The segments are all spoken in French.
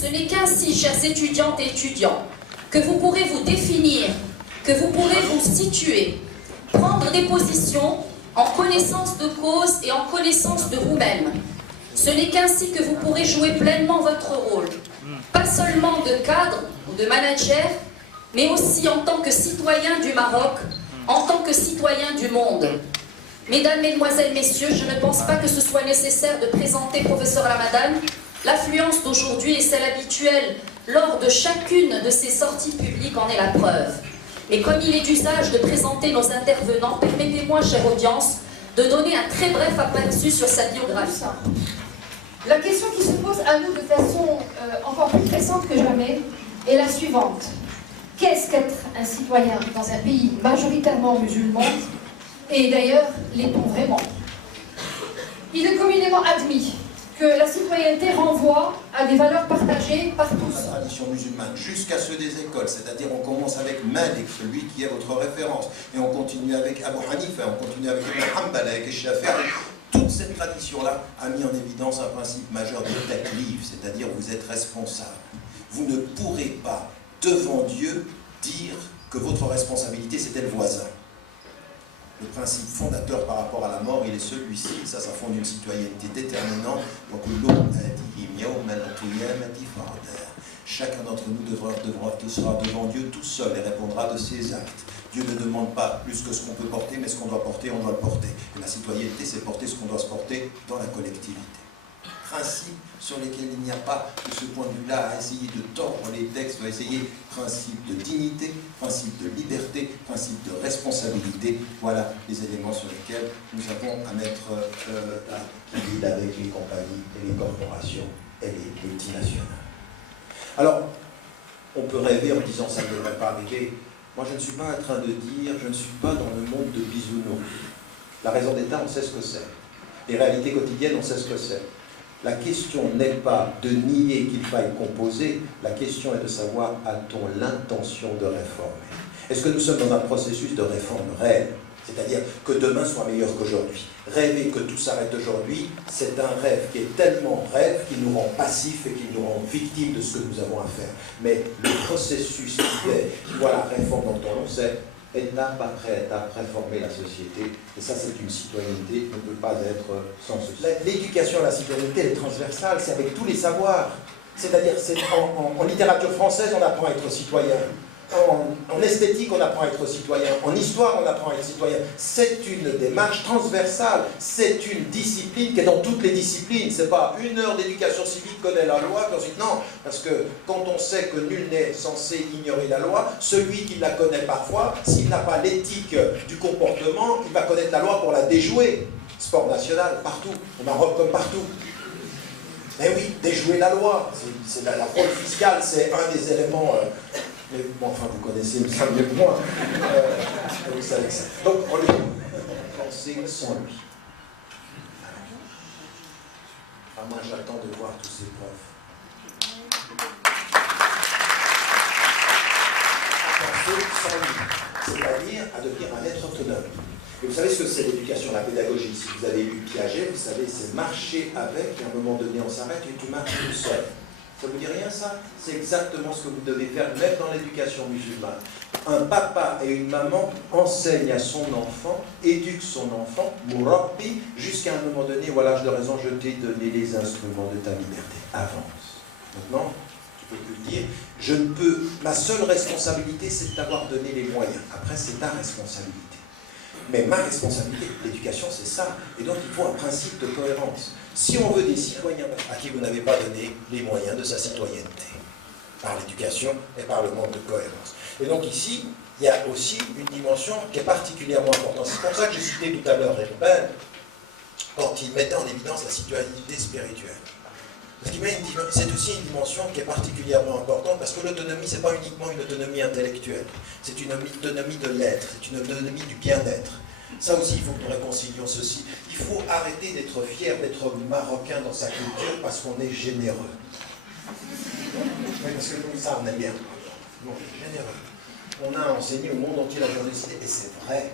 Ce n'est qu'ainsi, chers étudiantes et étudiants, que vous pourrez vous définir, que vous pourrez vous situer, prendre des positions en connaissance de cause et en connaissance de vous-même. Ce n'est qu'ainsi que vous pourrez jouer pleinement votre rôle, pas seulement de cadre ou de manager, mais aussi en tant que citoyen du Maroc, en tant que citoyen du monde. Mesdames, Mesdemoiselles, Messieurs, je ne pense pas que ce soit nécessaire de présenter professeur Ramadan. L'affluence d'aujourd'hui est celle habituelle lors de chacune de ses sorties publiques en est la preuve. Mais comme il est d'usage de présenter nos intervenants, permettez-moi, chère audience, de donner un très bref aperçu sur sa biographie. La question qui se pose à nous de façon encore plus pressante que jamais est la suivante. Qu'est-ce qu'être un citoyen dans un pays majoritairement musulman? Et d'ailleurs, l'est-on vraiment? Il est communément admis que la citoyenneté renvoie à des valeurs partagées par tous. La tradition musulmane, jusqu'à ceux des écoles, c'est-à-dire on commence avec Malik, celui qui est votre référence, et on continue avec Abu Hanifa, on continue avec Ibn Hanbal, avec Shafi'i. Toute cette tradition-là a mis en évidence un principe majeur de taklif, c'est-à-dire vous êtes responsable. Vous ne pourrez pas, devant Dieu, dire que votre responsabilité c'était le voisin. Le principe fondateur par rapport à la mort, il est celui-ci, ça fonde une citoyenneté déterminante. Chacun d'entre nous sera devant Dieu tout seul et répondra de ses actes. Dieu ne demande pas plus que ce qu'on peut porter, mais ce qu'on doit porter, on doit le porter. Et la citoyenneté, c'est porter ce qu'on doit se porter dans la collectivité. Principes sur lesquels il n'y a pas, de ce point de vue-là, à essayer de tordre les textes, à essayer principe de dignité, principe de liberté, principe de responsabilité. Voilà les éléments sur lesquels nous avons à mettre la ville avec les compagnies et les corporations et les multinationales. Alors, on peut rêver en disant ça ne devrait pas arriver. Moi, je ne suis pas en train de dire, je ne suis pas dans le monde de bisounours. La raison d'État, on sait ce que c'est. Les réalités quotidiennes, on sait ce que c'est. La question n'est pas de nier qu'il faille composer, la question est de savoir a-t-on l'intention de réformer. Est-ce que nous sommes dans un processus de réforme réelle, c'est-à-dire que demain soit meilleur qu'aujourd'hui. Rêver que tout s'arrête aujourd'hui, c'est un rêve qui est tellement rêve qu'il nous rend passifs et qui nous rend victimes de ce que nous avons à faire. Mais le processus qui voit la réforme dont on sait, étape après étape, réformer la société. Et ça, c'est une citoyenneté qui ne peut pas être sans ceci. L'éducation à la citoyenneté, elle est transversale, c'est avec tous les savoirs. C'est-à-dire, en littérature française, on apprend à être citoyen. En esthétique, on apprend à être citoyen. En histoire, on apprend à être citoyen. C'est une démarche transversale. C'est une discipline qui est dans toutes les disciplines. C'est pas une heure d'éducation civique connaît la loi, puis ensuite non. Parce que quand on sait que nul n'est censé ignorer la loi, celui qui la connaît parfois, s'il n'a pas l'éthique du comportement, il va connaître la loi pour la déjouer. Sport national, partout. Au Maroc comme partout. Mais oui, déjouer la loi. C'est la fraude fiscale, c'est un des éléments... Mais bon, enfin, vous connaissez ça mieux que moi. Vous savez ça. Donc, on lui penser sans lui. Enfin, moi, j'attends de voir tous ces preuves. Penser sans lui, c'est-à-dire à devenir un être autonome. Et vous savez ce que c'est l'éducation, la pédagogie. Si vous avez lu Piaget, vous savez, c'est marcher avec, et à un moment donné, on s'arrête et tu marches tout seul. Ça vous dit rien, ça? C'est exactement ce que vous devez faire, même dans l'éducation musulmane. Un papa et une maman enseignent à son enfant, éduquent son enfant, mourabbi, jusqu'à un moment donné, voilà, l'âge de raison, je t'ai donné les instruments de ta liberté. Avance. Maintenant, tu peux plus le dire, je ne peux, ma seule responsabilité, c'est de t'avoir donné les moyens. Après, c'est ta responsabilité. Mais ma responsabilité, l'éducation, c'est ça. Et donc, il faut un principe de cohérence. Si on veut des citoyens à qui vous n'avez pas donné les moyens de sa citoyenneté, par l'éducation et par le manque de cohérence. Et donc ici, il y a aussi une dimension qui est particulièrement importante. C'est pour ça que j'ai cité tout à l'heure Ribben, quand il mettait en évidence la citoyenneté spirituelle. Parce qu'il c'est aussi une dimension qui est particulièrement importante, parce que l'autonomie, ce n'est pas uniquement une autonomie intellectuelle, c'est une autonomie de l'être, c'est une autonomie du bien-être. Ça aussi, il faut que nous réconcilions ceci. Il faut arrêter d'être fier d'être marocain dans sa culture parce qu'on est généreux. Oui, parce que nous, ça, on aime bien. On est généreux. On a enseigné au monde entier la générosité, et c'est vrai.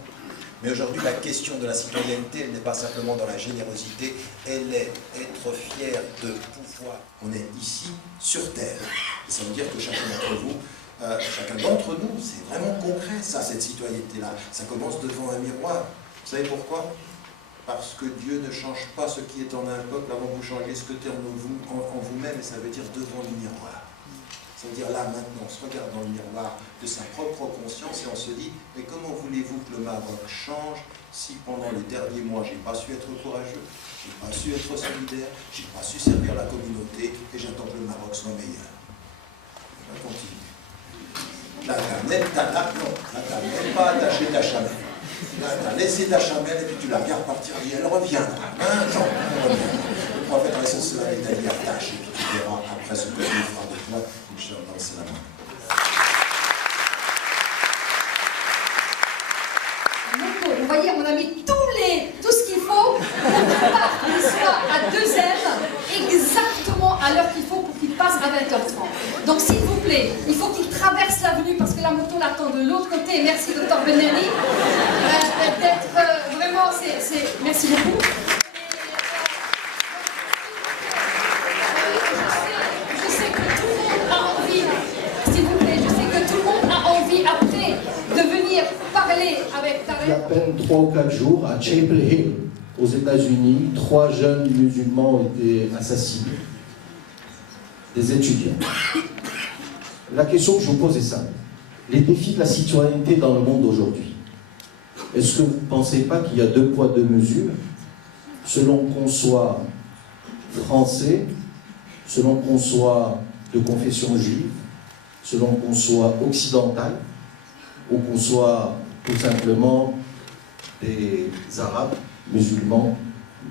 Mais aujourd'hui, la question de la citoyenneté, elle n'est pas simplement dans la générosité, elle est être fier de pouvoir. On est ici, sur Terre. Et ça veut dire que chacun d'entre nous, c'est vraiment concret, ça, cette citoyenneté-là. Ça commence devant un miroir. Vous savez pourquoi? Parce que Dieu ne change pas ce qui est en un peuple avant que vous changiez ce que est en vous-même, et ça veut dire devant le miroir. Ça veut dire là, maintenant, on se regarde dans le miroir de sa propre conscience et on se dit, mais comment voulez-vous que le Maroc change si pendant les derniers mois, j'ai pas su être courageux, j'ai pas su être solidaire, j'ai pas su servir la communauté et j'attends que le Maroc soit meilleur. On continue. Là, t'as même pas attaché ta chamelle. Là, t'as laissé ta chamelle et puis tu la regardes partir et elle reviendra. Maintenant, elle revient. Le prophète Rasul est allé attache et puis tu verras après ce que Dieu fera de toi. Inch'Allah, c'est la main. Vous voyez, on a mis tout ce qu'il faut pour qu'il soit à 2M exactement à l'heure qu'il faut pour qu'il passe à 20h30. Donc s'il vous plaît, il faut qu'il traverse l'avenue parce que la moto l'attend de l'autre côté. Merci Dr Benelli d'être vraiment, merci beaucoup. Je sais que tout le monde a envie, s'il vous plaît, je sais que tout le monde a envie après de venir parler avec Tarek. Il y a à peine 3 ou 4 jours, à Chapel Hill, aux États-Unis, 3 jeunes musulmans ont été assassinés. Des étudiants. La question que je vous pose est simple. Les défis de la citoyenneté dans le monde aujourd'hui. Est-ce que vous ne pensez pas qu'il y a 2 poids, 2 mesures, selon qu'on soit français, selon qu'on soit de confession juive, selon qu'on soit occidental, ou qu'on soit tout simplement des Arabes, musulmans,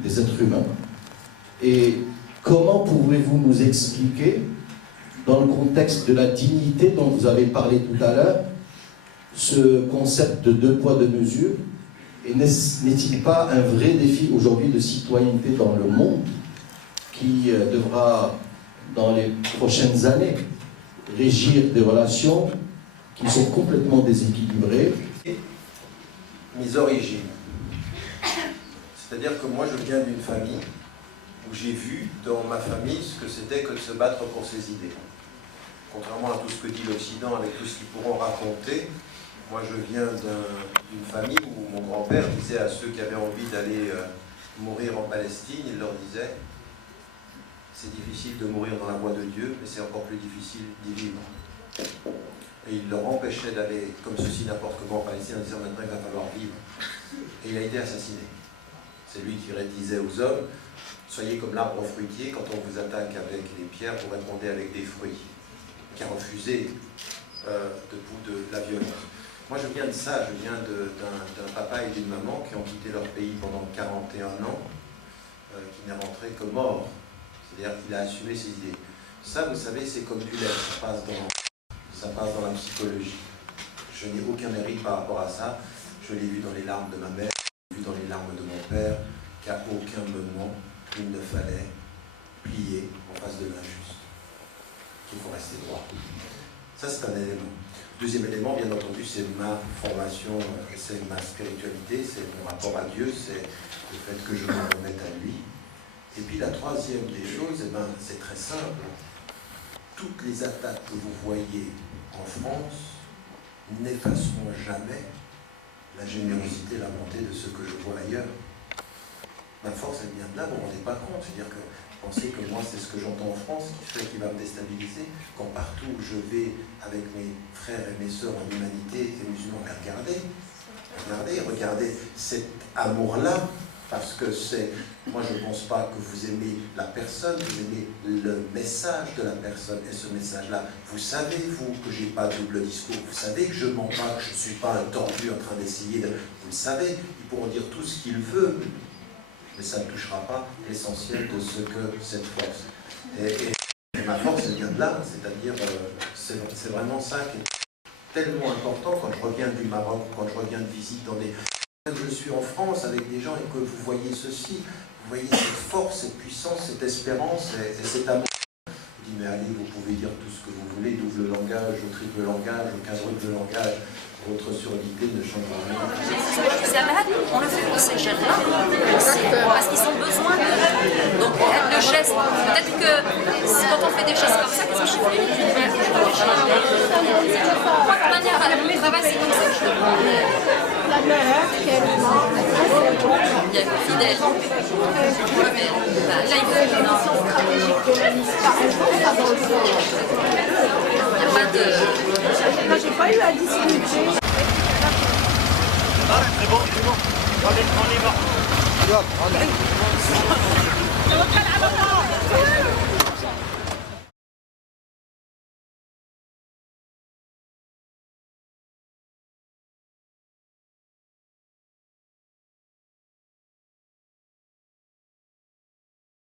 des êtres humains. Et comment pouvez-vous nous expliquer, dans le contexte de la dignité dont vous avez parlé tout à l'heure, ce concept de 2 poids, 2 mesures, et n'est-il pas un vrai défi aujourd'hui de citoyenneté dans le monde qui devra, dans les prochaines années, régir des relations qui sont complètement déséquilibrées? Mes origines. C'est-à-dire que moi je viens d'une famille où j'ai vu dans ma famille ce que c'était que de se battre pour ses idées. Contrairement à tout ce que dit l'Occident avec tout ce qu'ils pourront raconter, moi je viens d'une famille où mon grand-père disait à ceux qui avaient envie d'aller mourir en Palestine, il leur disait c'est difficile de mourir dans la voie de Dieu, mais c'est encore plus difficile d'y vivre. Et il leur empêchait d'aller comme ceci n'importe comment en Palestine en disant maintenant il va falloir vivre. Et il a été assassiné. C'est lui qui disait aux hommes, soyez comme l'arbre fruitier, quand on vous attaque avec les pierres, vous répondez avec des fruits. Qui a refusé de la violence. Moi je viens de ça, je viens d'un papa et d'une maman qui ont quitté leur pays pendant 41 ans, qui n'est rentré que mort. C'est-à-dire qu'il a assumé ses idées. Ça, vous savez, c'est comme du lait, ça passe dans la psychologie. Je n'ai aucun mérite par rapport à ça. Je l'ai vu dans les larmes de ma mère, je l'ai vu dans les larmes de mon père, qu'à aucun moment il ne fallait plier en face de l'injuste. Qu'il faut rester droit. Ça, c'est un élément. Deuxième élément, bien entendu, c'est ma formation, c'est ma spiritualité, c'est mon rapport à Dieu, c'est le fait que je me remette à lui. Et puis la troisième des choses, c'est très simple. Toutes les attaques que vous voyez en France n'effaceront jamais la générosité, la bonté de ce que je vois ailleurs. Ma force, elle vient de là, vous ne vous rendez pas compte. C'est-à-dire que pensez que moi, c'est ce que j'entends en France qui va me déstabiliser. Quand partout où je vais avec mes frères et mes sœurs en humanité et musulmans, mais regardez cet amour-là. Parce que moi je ne pense pas que vous aimez la personne, vous aimez le message de la personne. Et ce message-là, vous savez, vous, que je n'ai pas de double discours, vous savez que je ne mens pas, que je ne suis pas un tordu en train d'essayer de... Vous le savez, ils pourront dire tout ce qu'ils veulent, mais ça ne touchera pas l'essentiel de ce que cette force. Et ma force, elle vient de là, c'est-à-dire, c'est vraiment ça qui est tellement important quand je reviens du Maroc, quand je reviens de visite dans des... Je suis en France avec des gens et que vous voyez ceci, vous voyez cette force, cette puissance, cette espérance et cet amour. Je dis mais allez, vous pouvez dire tout ce que vous voulez, double langage, triple langage, quadruple langage, Votre surdité ne changera rien. Isabelle, on le fait pour ces jeunes-là, parce qu'ils ont besoin de... Donc, le geste, peut-être que quand on fait des gestes comme ça, qu'est-ce que je fais? Moi, de manière, mon travail, c'est comme ça que je le prends. Il y a fidèle. Là, il faut... Il n'y a pas de... Moi, j'ai pas eu à discuter. C'est bon. Allez, on y va.